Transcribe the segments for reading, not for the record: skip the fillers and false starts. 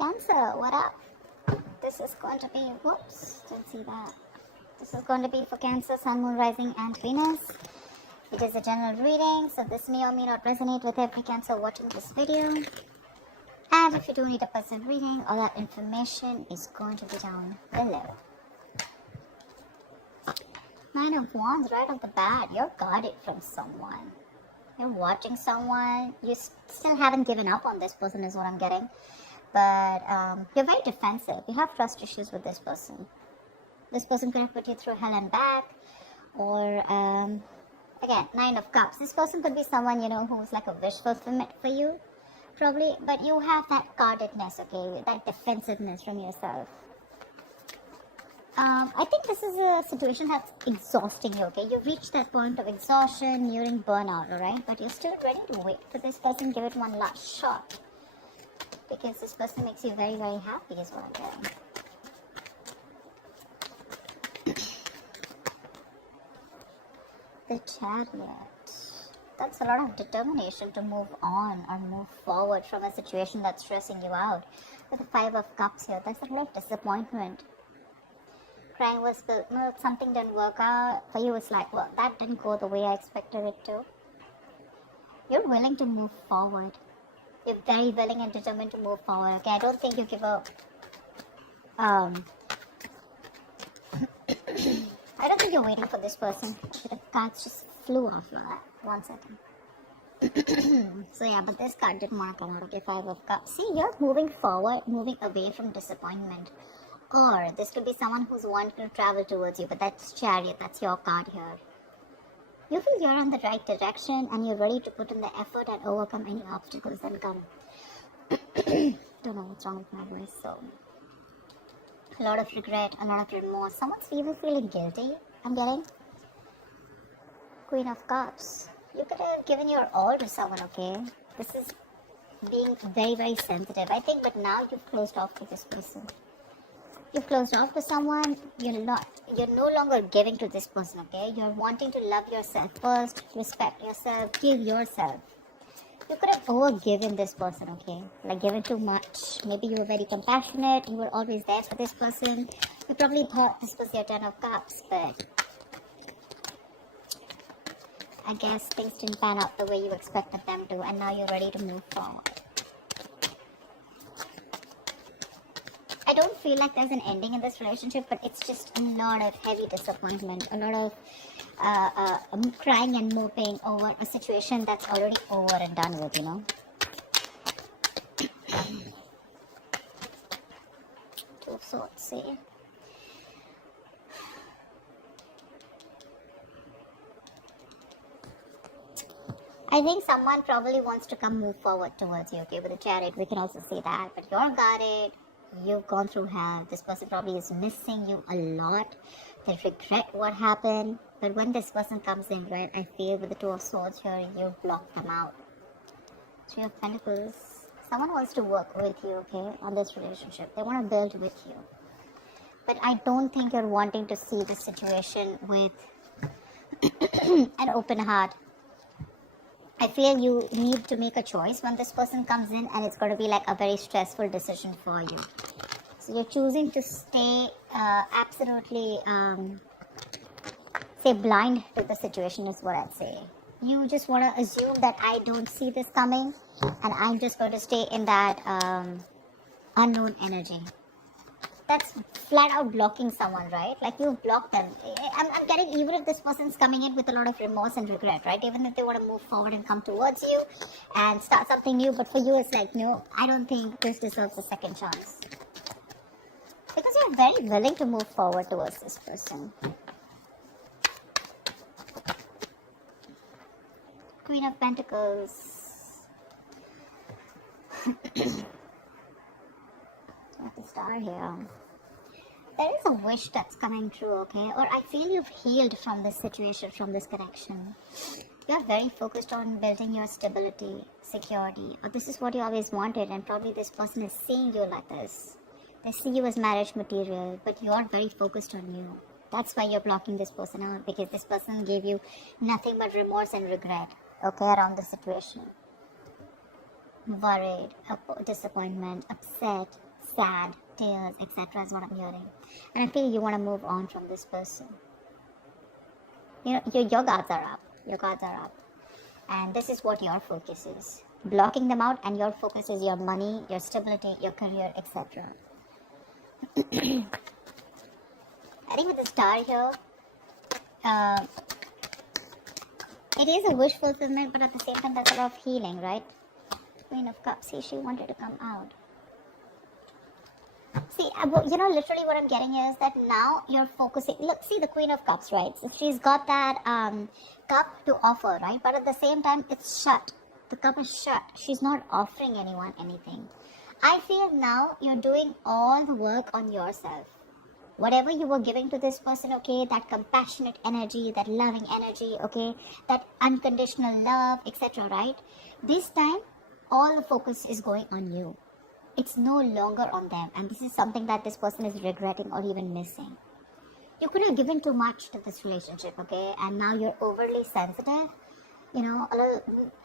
Cancer, what up? This is going to be, whoops, didn't see that. This is going to be for Cancer, Sun, Moon, Rising, and Venus. It is a general reading, so this may or may not resonate with every Cancer watching this video. And if you do need a personal reading, all that information is going to be down below. Nine of Wands, right off the bat, you're guarded from someone. You're watching someone, you still haven't given up on this person is what I'm getting. But you're very defensive. You have trust issues with this person. This person could have put you through hell and back. Or, again, Nine of Cups. This person could be someone, who's like a wish fulfillment for you. Probably. But you have that guardedness, okay? That defensiveness from yourself. I think this is a situation that's exhausting you, okay? You've reached that point of exhaustion, nearing burnout, alright? But you're still ready to wait for this person, give it one last shot. Because this person makes you very, very happy is what I'm getting. The Chariot. That's a lot of determination to move on or move forward from a situation that's stressing you out. With the Five of Cups here, that's a great disappointment. Crying was spilled milk, something didn't work out. For you, it's like, well, that didn't go the way I expected it to. You're willing to move forward. You're very willing and determined to move forward. Okay, I don't think you give up. I don't think you're waiting for this person. The cards just flew off like that. 1 second. So yeah, but this card didn't want to come out. Okay, Five of Cups. See, you're moving forward, moving away from disappointment. Or this could be someone who's wanting to travel towards you, but that's Chariot. That's your card here. You feel you're on the right direction and you're ready to put in the effort and overcome any obstacles that come. Don't know what's wrong with my voice, so a lot of regret, a lot of remorse. Someone's even feeling guilty, I'm getting. Queen of Cups. You could have given your all to someone, okay? This is being very, very sensitive, I think, but now you've closed off to this person. You've closed off to someone, you're no longer giving to this person, okay? You're wanting to love yourself first, respect yourself, give yourself. You could have overgiven this person, okay? Like given too much. Maybe you were very compassionate, you were always there for this person. You probably thought this was your Ten of Cups, but I guess things didn't pan out the way you expected them to, and now you're ready to move forward. I don't feel like there's an ending in this relationship, but it's just a lot of heavy disappointment, a lot of crying and moping over a situation that's already over and done with, Two of Swords, see? I think someone probably wants to move forward towards you, okay? With the Chariot, we can also see that, but you're guarded. You've gone through hell. This person probably is missing you a lot. They regret what happened. But when this person comes in, right, I feel with the Two of Swords here, you block them out. Three of Pentacles. Someone wants to work with you, okay, on this relationship. They want to build with you. But I don't think you're wanting to see this situation with an open heart. I feel you need to make a choice when this person comes in, and it's going to be like a very stressful decision for you. So you're choosing to stay absolutely, say blind to the situation is what I'd say. You just want to assume that I don't see this coming, and I'm just going to stay in that unknown energy. That's flat out blocking someone, right? Like you block them. I'm getting, even if this person's coming in with a lot of remorse and regret, right? Even if they want to move forward and come towards you and start something new, but for you it's like, no, I don't think this deserves a second chance. Because you're very willing to move forward towards this person. Queen of Pentacles. Got the Star here. There is a wish that's coming true, okay? Or I feel you've healed from this situation, from this connection. You're very focused on building your stability, security. Or this is what you always wanted, and probably this person is seeing you like this. They see you as marriage material, but you're very focused on you. That's why you're blocking this person out, because this person gave you nothing but remorse and regret, okay, around the situation. Worried, disappointment, upset, sad, tears, etc. is what I'm hearing. And I feel you want to move on from this person. You know, your guards are up. Your guards are up. And this is what your focus is. Blocking them out, and your focus is your money, your stability, your career, etc. I think with the star here, it is a wish fulfillment, but at the same time, there's a lot of healing, right? Queen of Cups, see, she wanted to come out. See, you know, literally what I'm getting here is that now you're focusing. Look, see the Queen of Cups, right? So she's got that cup to offer, right? But at the same time, it's shut. The cup is shut. She's not offering anyone anything. I feel now you're doing all the work on yourself. Whatever you were giving to this person, okay, that compassionate energy, that loving energy, okay, that unconditional love, etc., right? This time, all the focus is going on you. It's no longer on them, and this is something that this person is regretting or even missing. You could have given too much to this relationship, okay, and now you're overly sensitive, you know, a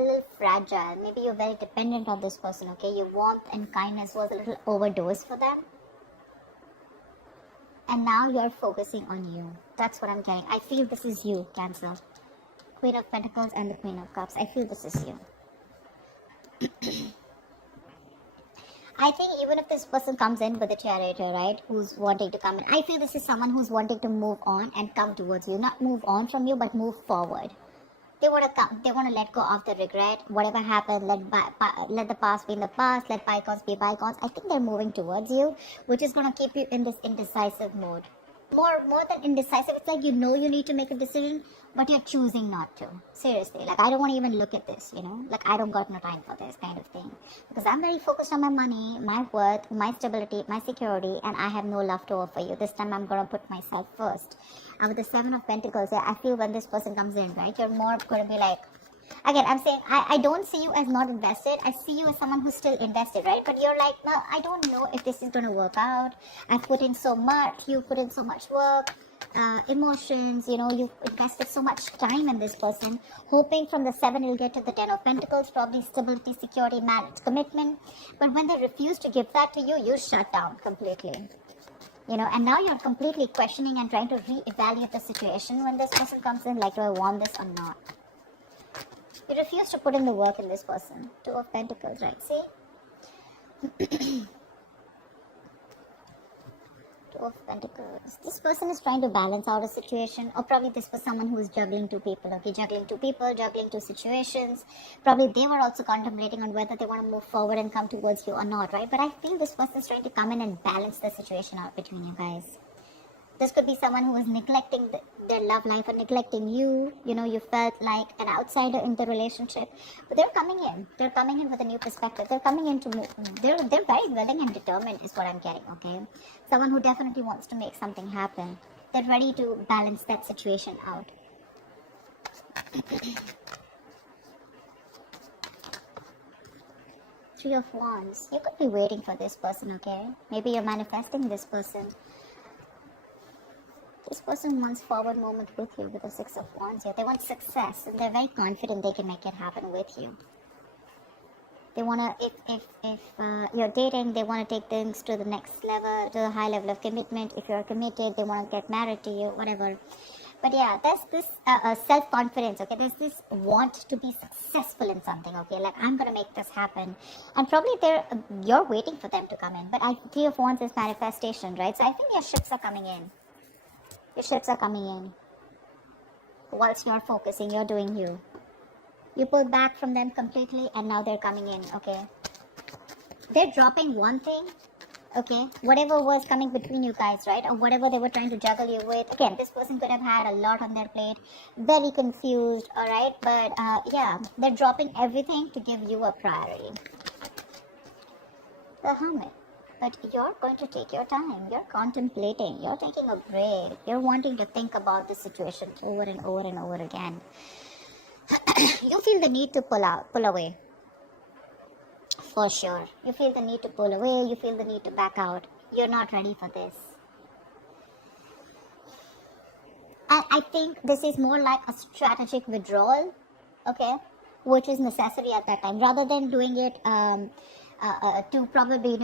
little fragile. Maybe you're very dependent on this person, okay. Your warmth and kindness was a little overdosed for them, and now you're focusing on you. That's what I'm getting. I feel this is you, Cancer. Queen of Pentacles and the Queen of Cups. I feel this is you. I think even if this person comes in with a charioteer, right, who's wanting to come in, I feel this is someone who's wanting to move on and come towards you. Not move on from you, but move forward. They want to come. They want to let go of the regret. Whatever happened, let the past be in the past. Let bygones be bygones. I think they're moving towards you, which is going to keep you in this indecisive mode. More than indecisive, it's like you know you need to make a decision, but you're choosing not to. Seriously, like I don't want to even look at this, you know, like I don't got no time for this kind of thing, because I'm very focused on my money, my worth, my stability, my security, and I have no love to offer you. This time I'm gonna put myself first. And with the Seven of Pentacles, yeah, I feel when this person comes in, right, you're more gonna be like, again, I'm saying I don't see you as not invested. I see you as someone who's still invested, right? But you're like, no, I don't know if this is going to work out. I've put in so much. You put in so much work, emotions, you know, you've invested so much time in this person, hoping from the 7 you'll get to the 10 of Pentacles, probably stability, security, marriage, commitment. But when they refuse to give that to you, you shut down completely. You know, and now you're completely questioning and trying to reevaluate the situation when this person comes in, like, do I want this or not? You refuse to put in the work in this person. 2 of Pentacles, right? See? 2 of Pentacles. This person is trying to balance out a situation, or probably this was someone who is juggling 2 people. Okay, juggling 2 people, juggling 2 situations. Probably they were also contemplating on whether they want to move forward and come towards you or not, right? But I feel this person is trying to come in and balance the situation out between you guys. This could be someone who is neglecting their love life or neglecting you. You know, you felt like an outsider in the relationship. But they're coming in. They're coming in with a new perspective. They're coming in to move. They're very willing and determined is what I'm getting, okay? Someone who definitely wants to make something happen. They're ready to balance that situation out. 3 of Wands. You could be waiting for this person, okay? Maybe you're manifesting this person. This person wants forward movement with you with the 6 of Wands here. They want success, and they're very confident they can make it happen with you. They want to, if you're dating, they want to take things to the next level, to a high level of commitment. If you're committed, they want to get married to you, whatever. But yeah, there's this self-confidence, okay? There's this want to be successful in something, okay? Like, I'm going to make this happen. And probably you're waiting for them to come in. But 3 of Wands is manifestation, right? So I think your ships are coming in. Your ships are coming in. Whilst you're focusing, you're doing you. You pull back from them completely, and now they're coming in, okay? They're dropping one thing, okay? Whatever was coming between you guys, right? Or whatever they were trying to juggle you with. Again, this person could have had a lot on their plate. Very confused, alright? But, yeah, they're dropping everything to give you a priority. The Hermit. But you're going to take your time. You're contemplating. You're taking a break. You're wanting to think about the situation over and over and over again. You feel the need to pull away. For sure. You feel the need to pull away. You feel the need to back out. You're not ready for this. And I think this is more like a strategic withdrawal, okay, which is necessary at that time. Rather than doing it to probably,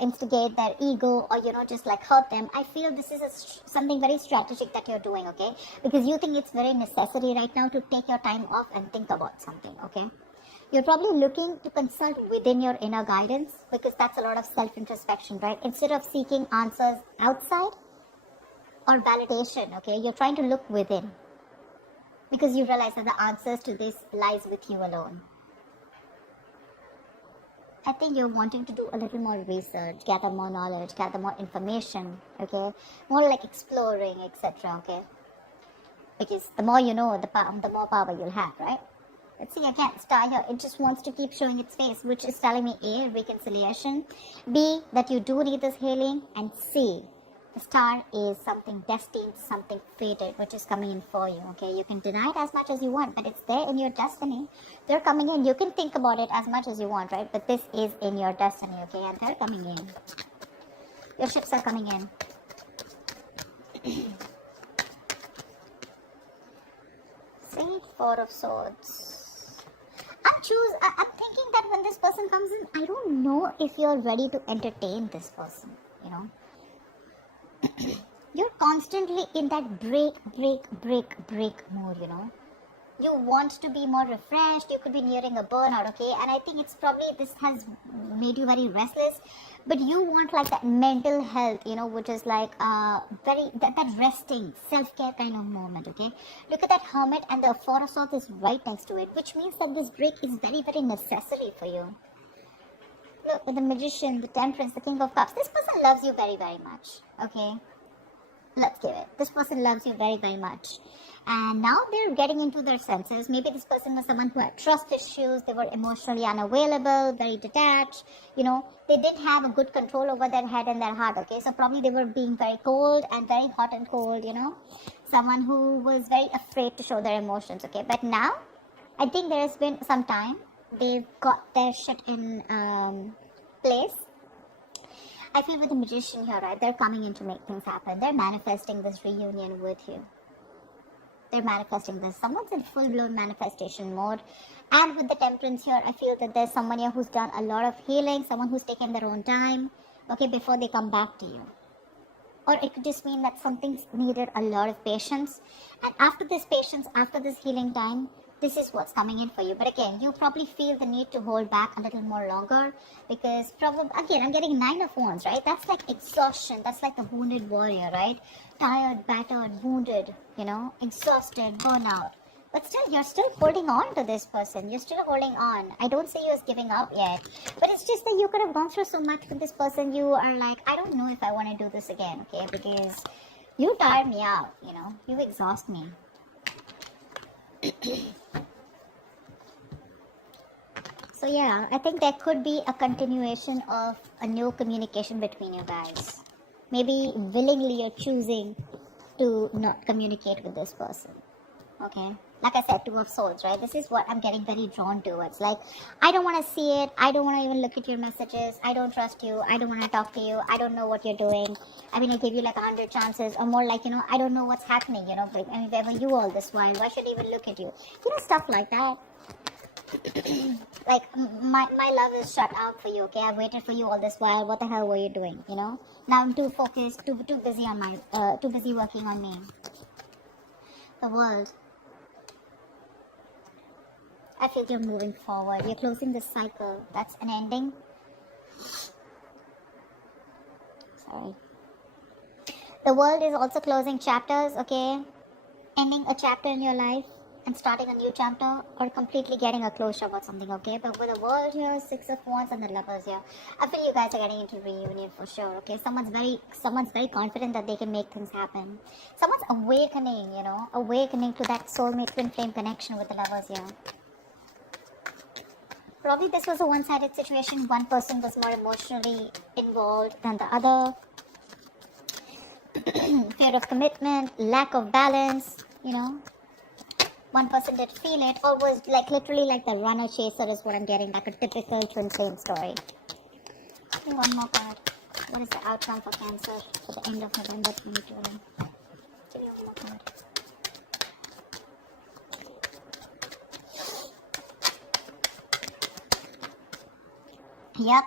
instigate their ego, or, just like hurt them. I feel this is something very strategic that you're doing, okay? Because you think it's very necessary right now to take your time off and think about something, okay? You're probably looking to consult within your inner guidance, because that's a lot of self-introspection, right? Instead of seeking answers outside or validation, okay? You're trying to look within, because you realize that the answers to this lies with you alone. I think you're wanting to do a little more research, gather more knowledge, gather more information, okay? More like exploring, etc., okay? Because the more you know, the more power you'll have, right? Let's see, again, star here, it just wants to keep showing its face, which is telling me A, reconciliation, B, that you do need this healing, and C, the star is something destined, something fated, which is coming in for you, okay? You can deny it as much as you want, but it's there in your destiny. They're coming in. You can think about it as much as you want, right? But this is in your destiny, okay? And they're coming in. Your ships are coming in. See, Four of Swords. I'm thinking that when this person comes in, I don't know if you're ready to entertain this person, You're constantly in that break mood, You want to be more refreshed. You could be nearing a burnout, okay? And I think it's probably, this has made you very restless. But you want like that mental health, which is like that resting, self-care kind of moment, okay? Look at that Hermit, and the Four of Swords is right next to it, which means that this break is very, very necessary for you. Look at the Magician, the Temperance, the King of Cups. This person loves you very, very much, okay? Let's give it. This person loves you very, very much. And now they're getting into their senses. Maybe this person was someone who had trust issues. They were emotionally unavailable, very detached. They didn't have a good control over their head and their heart, okay? So probably they were being very cold and very hot and cold, Someone who was very afraid to show their emotions, okay? But now, I think there has been some time. They've got their shit in place. I feel with the Magician here, right? They're coming in to make things happen. They're manifesting this reunion with you. They're manifesting this. Someone's in full-blown manifestation mode. And with the Temperance here, I feel that there's someone here who's done a lot of healing, someone who's taken their own time, okay, before they come back to you. Or it could just mean that something's needed a lot of patience. And after this patience, after this healing time, this is what's coming in for you. But again, you probably feel the need to hold back a little more longer, because probably, again, I'm getting 9 of Wands, right? That's like exhaustion. That's like the wounded warrior, right? Tired, battered, wounded, exhausted, burnout. But still, you're still holding on to this person. You're still holding on. I don't say you as giving up yet. But it's just that you could have gone through so much with this person. You are like, I don't know if I want to do this again, okay? Because you tire me out, You exhaust me. So yeah, I think there could be a continuation of a new communication between you guys. Maybe willingly you're choosing to not communicate with this person. Okay? Like I said, Two of Swords, right? This is what I'm getting very drawn towards. Like, I don't want to see it. I don't want to even look at your messages. I don't trust you. I don't want to talk to you. I don't know what you're doing. I mean, I gave you like 100 chances. Or more like, I don't know what's happening, Like, I mean, where were you all this while? Why should I even look at you? Stuff like that. Like, my love is shut out for you, okay? I've waited for you all this while. What the hell were you doing, Now I'm too focused, too busy on too busy working on me. The World. I feel you're moving forward. You're closing this cycle. That's an ending. Sorry. The World is also closing chapters, okay? Ending a chapter in your life and starting a new chapter, or completely getting a closure about something, okay? But with the World here, Six of Wands, and the Lovers here, I feel you guys are getting into reunion for sure, okay? Someone's very confident that they can make things happen. Someone's awakening, awakening to that soulmate twin flame connection with the Lovers here. Probably this was a one-sided situation. One person was more emotionally involved than the other. Fear of commitment, lack of balance, One person did feel it, or was like literally like the runner chaser is what I'm getting, like a typical twin flame story. Give me one more card. What is the outcome for Cancer for the end of November 2020? Give me one more card. Yep,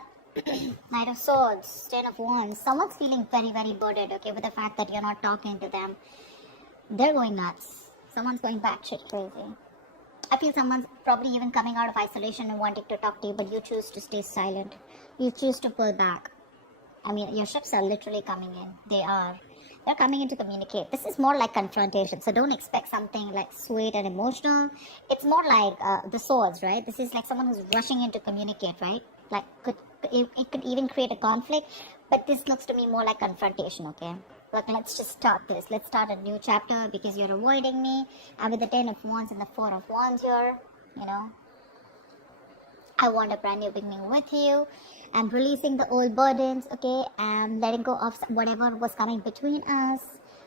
Knight of Swords, Ten of Wands. Someone's feeling very, very burdened, okay, with the fact that you're not talking to them. They're going nuts. Someone's going batshit crazy. I feel someone's probably even coming out of isolation and wanting to talk to you, but you choose to stay silent. You choose to pull back. I mean, your ships are literally coming in. They're coming in to communicate. This is more like confrontation, so don't expect something like sweet and emotional. It's more like the swords, right? This is like someone who's rushing in to communicate, right? Like, it could even create a conflict, but this looks to me more like confrontation, okay? Like, let's just start this. Let's start a new chapter because you're avoiding me. And with the Ten of Wands and the Four of Wands here, you know, I want a brand new beginning with you. I'm releasing the old burdens, okay, and letting go of whatever was coming between us.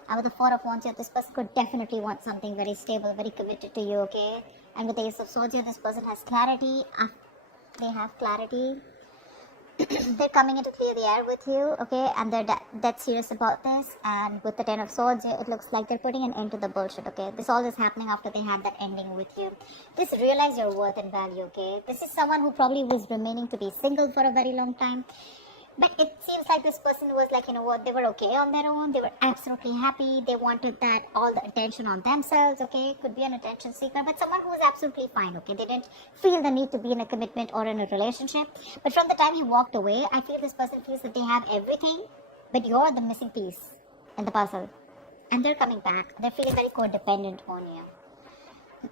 And with the Four of Wands here, this person could definitely want something very stable, very committed to you, okay? And with the Ace of Swords here, this person has clarity. They have clarity. They're coming in to clear the air with you, okay, and they're that serious about this. And with the Ten of Swords, it looks like they're putting an end to the bullshit, okay. This all is happening after they had that ending with you. Just realize your worth and value, okay. This is someone who probably was remaining to be single for a very long time, but it seems like this person was like, you know what, they were okay on their own. They were absolutely happy. They wanted that all the attention on themselves, okay. Could be an attention seeker, but someone who was absolutely fine, okay. They didn't feel the need to be in a commitment or in a relationship. But from the time he walked away, I feel this person feels that they have everything, but you're the missing piece in the puzzle. And they're coming back. They're feeling very codependent on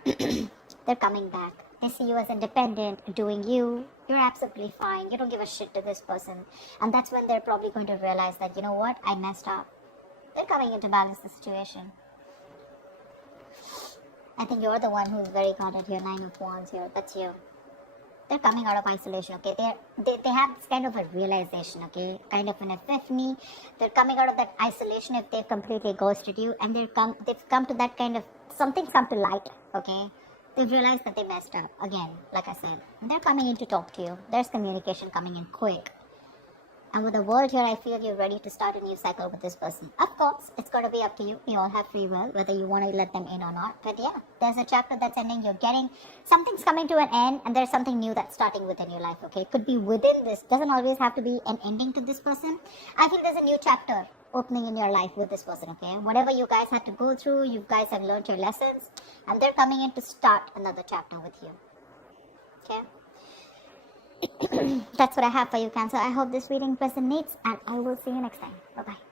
you. They're coming back. They see you as independent, doing you. You're absolutely fine. You don't give a shit to this person. And that's when they're probably going to realize that, you know what, I messed up. They're coming in to balance the situation. I think you're the one who's very guarded here. Nine of Wands here. That's you. They're coming out of isolation, okay? They have this kind of a realization, okay? Kind of an epiphany. They're coming out of that isolation if they've completely ghosted you. And they've come to that kind of, something's come to light, okay? They've realized that they messed up, again, like I said. And they're coming in to talk to you. There's communication coming in quick. And with the world here, I feel you're ready to start a new cycle with this person. Of course, it's going to be up to you. You all have free will, whether you want to let them in or not. But yeah, there's a chapter that's ending. You're getting, something's coming to an end, and there's something new that's starting within your life, okay? It could be within this. Doesn't always have to be an ending to this person. I feel there's a new chapter opening in your life with this person, okay? Whatever you guys had to go through, you guys have learned your lessons, and they're coming in to start another chapter with you, okay? That's what I have for you, Cancer. I hope this reading resonates, and I will see you next time. Bye-bye.